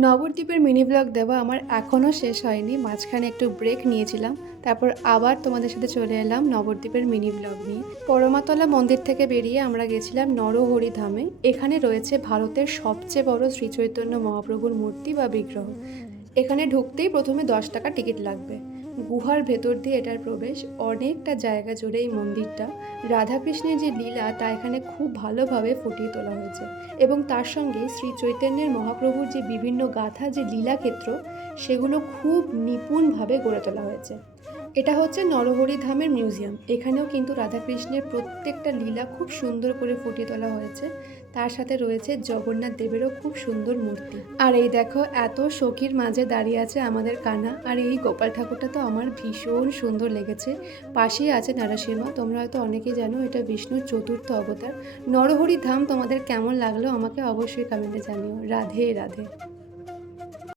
নবদ্বীপের mini blog দেওয়া আমার এখনও শেষ হয়নি, মাঝখানে একটু ব্রেক নিয়েছিলাম। তারপর আবার তোমাদের সাথে চলে এলাম নবদ্বীপের মিনি ব্লগ নিয়ে। পরমাতলা মন্দির থেকে বেরিয়ে আমরা গেছিলাম নরহরি ধামে। এখানে রয়েছে ভারতের সবচেয়ে বড় শ্রী চৈতন্য মহাপ্রভুর মূর্তি বা বিগ্রহ। এখানে ঢুকতেই প্রথমে 10 টাকা টিকিট লাগবে। গুহার ভেতর দিয়ে এটার প্রবেশ। অনেকটা জায়গা জুড়ে এই মন্দিরটা রাধাকৃষ্ণের যে লীলা তা এখানে খুব ভালোভাবে ফুটিয়ে তোলা হয়েছে, এবং তার সঙ্গে শ্রী চৈতন্যের মহাপ্রভুর যে বিভিন্ন গাথা, যে লীলাক্ষেত্র, সেগুলো খুব নিপুণভাবে গড়ে তোলা হয়েছে। এটা হচ্ছে নরহরি ধামের মিউজিয়াম। এখানেও কিন্তু রাধাকৃষ্ণের প্রত্যেকটা লীলা খুব সুন্দর করে ফুটিয়ে তোলা হয়েছে। তার সাথে রয়েছে জগন্নাথ দেবেরও খুব সুন্দর মূর্তি। আর এই দেখো, এত সখীর মাঝে দাঁড়িয়ে আছে আমাদের কানা। আর এই গোপাল ঠাকুরটা তো আমার ভীষণ সুন্দর লেগেছে। পাশেই আছে নরসিংহ। তোমরা হয়তো অনেকেই জানো এটা বিষ্ণুর চতুর্থ অবতার। নরহরি ধাম তোমাদের কেমন লাগলো আমাকে অবশ্যই কমেন্টে জানিও। রাধে রাধে।